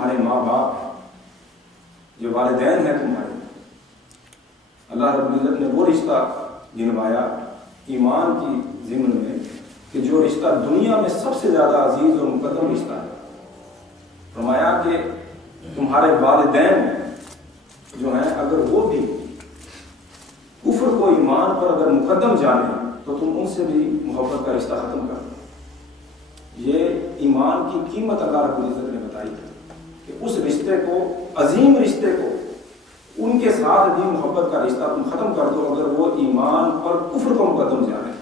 تمہارے ماں باپ ہیں، جو والدین ہیں تمہارے، اللہ رب العزت نے وہ رشتہ گنوایا ایمان کی ضمن میں کہ جو رشتہ دنیا میں سب سے زیادہ عزیز اور مقدم رشتہ ہے۔ فرمایا کہ تمہارے والدین جو ہیں اگر وہ بھی کفر کو ایمان پر اگر مقدم جانے تو تم ان سے بھی محبت کا رشتہ ختم کر دو۔ یہ ایمان کی قیمت اللہ رب العزت نے بتائی کہ اس رشتے کو، عظیم رشتے کو، ان کے ساتھ بھی محبت کا رشتہ تم ختم کر دو اگر وہ ایمان پر کفر کو مقدم جانے۔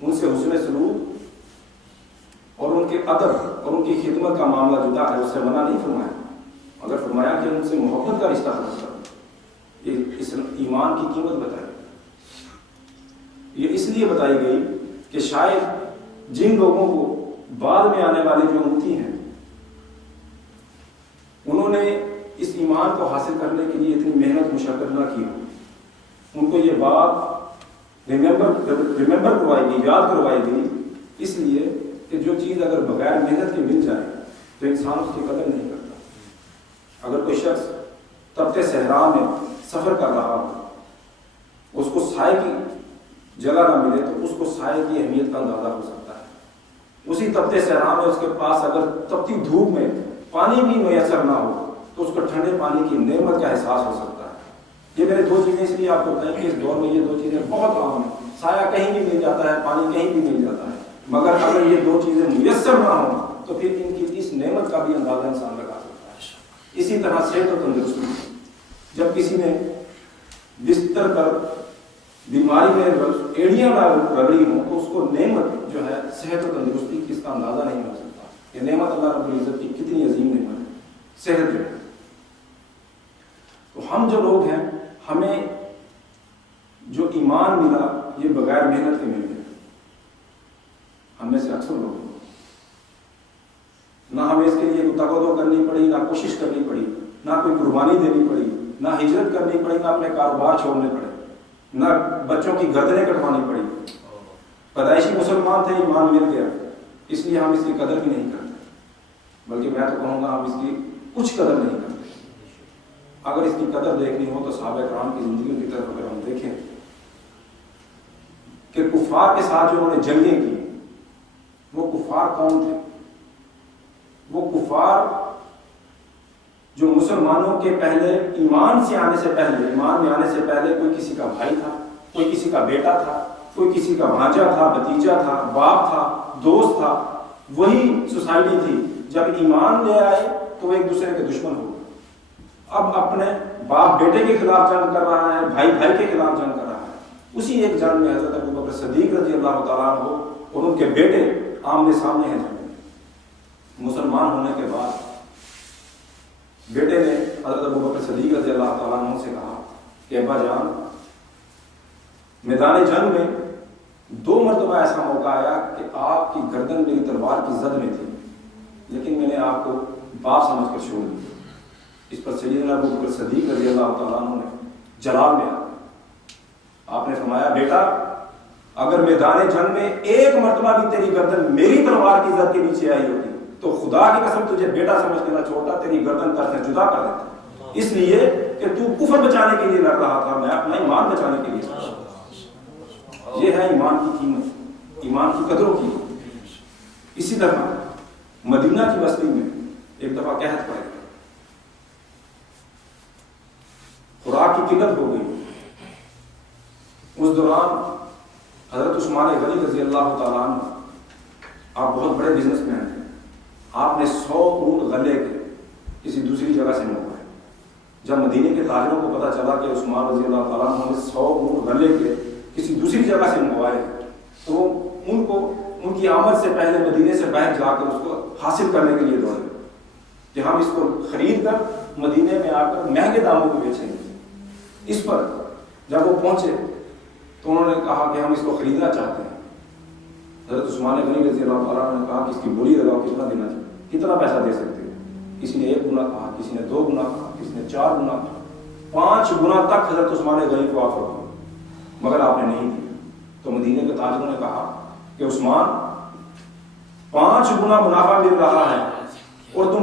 ان سے حسن سلوک اور ان کے ادب اور ان کی خدمت کا معاملہ جدا ہے، اس سے منع نہیں فرمایا، اگر فرمایا کہ ان سے محبت کا رشتہ ختم کر دو۔ یہ اس ایمان کی قیمت بتائی، یہ اس لیے بتائی گئی کہ شاید جن لوگوں کو بعد میں آنے والے جو امتی ہیں انہوں نے اس ایمان کو حاصل کرنے کے لیے اتنی محنت مشقت نہ کی ہو، ان کو یہ بات ریمبر کروائی گئی، یاد کروائی گئی، اس لیے کہ جو چیز اگر بغیر محنت کے مل جائے تو انسان اس کی قدر نہیں کرتا۔ اگر کوئی شخص تپتے صحرا میں سفر کر رہا ہو، اس کو سائے کی جگہ نہ ملے تو اس کو سائے کی اہمیت کا اندازہ ہو سکتا ہے۔ اسی تپتے صحرا میں اس کے پاس اگر تپتی دھوپ میں پانی بھی میسر نہ ہو تو اس کو ٹھنڈے پانی کی نعمت کا احساس ہو سکتا ہے۔ یہ میں نے دو چیزیں اس لیے آپ کو بتائیں کہ اس دور میں یہ دو چیزیں بہت عام ہیں، سایہ کہیں بھی مل جاتا ہے، پانی کہیں بھی مل جاتا ہے، مگر اگر یہ دو چیزیں میسر نہ ہوں تو پھر ان کی اس نعمت کا بھی اندازہ انسان لگا سکتا ہے۔ اسی طرح صحت و تندرستی، جب کسی نے بستر پر بیماری میں ایڑیاں رگڑی ہوں تو اس کو نعمت جو ہے صحت و تندرستی کی اس کا اندازہ نہیں ہو سکتا۔ یہ نعمت اللہ رب العزت کی کتنی عظیم نعمت ہے، صحت جو ہے۔ تو ہم جو لوگ ہیں، ہمیں جو ایمان ملا یہ بغیر محنت کے مل گیا، ہم میں سے اکثر لوگ، نہ ہمیں اس کے لیے کوئی تقاضا کرنی پڑی، نہ کوشش کرنی پڑی، نہ کوئی قربانی دینی پڑی، نہ ہجرت کرنی پڑی، نہ اپنے کاروبار چھوڑنے پڑے، نہ بچوں کی گردنیں کٹوانی پڑی۔ پیدائشی مسلمان تھے، ایمان مل گیا، اس لیے ہم اس کی قدر بھی نہیں کرتے، بلکہ میں تو کہوں گا ہم اس کی کچھ قدر نہیں کرتے۔ اگر اس کی قدر دیکھنی ہو تو صحابہ کرام کی زندگی کی طرف اگر ہم دیکھیں کہ کفار کے ساتھ جو انہوں نے جنگیں کی، وہ کفار کون تھے؟ وہ کفار جو مسلمانوں کے پہلے ایمان میں آنے سے پہلے کوئی کسی کا بھائی تھا، کوئی کسی کا بیٹا تھا، کوئی کسی کا بھانجا تھا، بھتیجا تھا، باپ تھا، دوست تھا، وہی سوسائٹی تھی۔ جب ایمان لے آئے تو وہ ایک دوسرے کے دشمن ہو گئے۔ اب اپنے باپ بیٹے کے خلاف جنگ کر رہا ہے، بھائی بھائی کے خلاف جنگ کر رہا ہے۔ اسی ایک جنگ میں حضرت ابوبکر صدیق رضی اللہ تعالیٰ عنہ اور ان کے بیٹے آمنے سامنے ہیں۔ مسلمان ہونے کے بعد بیٹے نے حضرت ابوبکر صدیق رضی اللہ تعالیٰ عنہ سے کہا کہ ابا جان، میدان جنگ میں 2 مرتبہ ایسا موقع آیا کہ آپ کی گردن میری تلوار کی زد میں تھی، لیکن میں نے آپ کو باپ سمجھ کر چھوڑ دیا۔ اس پر سیدنا ابوبکر صدیق رضی اللہ تعالیٰ عنہ نے جلال میں آپ نے فرمایا، بیٹا اگر میدان جنگ میں 1 مرتبہ بھی تیری گردن میری تلوار کی زد کے نیچے آئی ہوتی تو خدا کی قسم تجھے بیٹا سمجھ کے نہ چھوڑتا، تیری گردن تر سے جدا کر دیتا، اس لیے کہ تو کفر بچانے کے لیے لڑ رہا تھا، میں اپنا ایمان بچانے کے لیے لڑ رہا تھا۔ یہ ہے ایمان کی قیمت، ایمان کی قدروں کی۔ اسی طرح مدینہ کی بستی میں ایک دفعہ قحط پڑ گیا، خوراک کی قلت ہو گئی۔ اس دوران حضرت عثمان غنی رضی اللہ تعالیٰ عنہ، آپ بہت بڑے بزنس مین تھے، آپ نے 100 اونٹ غلے کے کسی دوسری جگہ سے منگوائے۔ جب مدینے کے تاجروں کو پتا چلا کہ عثمان رضی اللہ تعالیٰ عنہ نے 100 اونٹ غلے کے کسی دوسری جگہ سے منگوائے تو ان کی آمد سے پہلے مدینے سے باہر جا کر اس کو حاصل کرنے کے لیے دوڑے کہ ہم اس کو خرید کر مدینے میں آ کر مہنگے داموں کو بیچیں گے۔ اس پر جب وہ پہنچے تو انہوں نے کہا کہ ہم اس کو خریدنا چاہتے ہیں۔ حضرت عثمان غنی رضی اللہ تعالیٰ نے کہا کہ اس کی بولی لگاؤ، کتنا دینا چاہیے، کتنا پیسہ دے سکتے ہیں؟ کسی نے 1 گنا کہا، کسی نے 2 گنا کہا، کسی نے 4 گنا کہا، 5 گنا تک حضرت عثمان غنی کو آفر ہوا، مگر آپ نے نہیں دیا۔ تو مدینے کے تاجروں نے کہا کہ عثمان 5 گنا منافع مل رہا ہے اور تم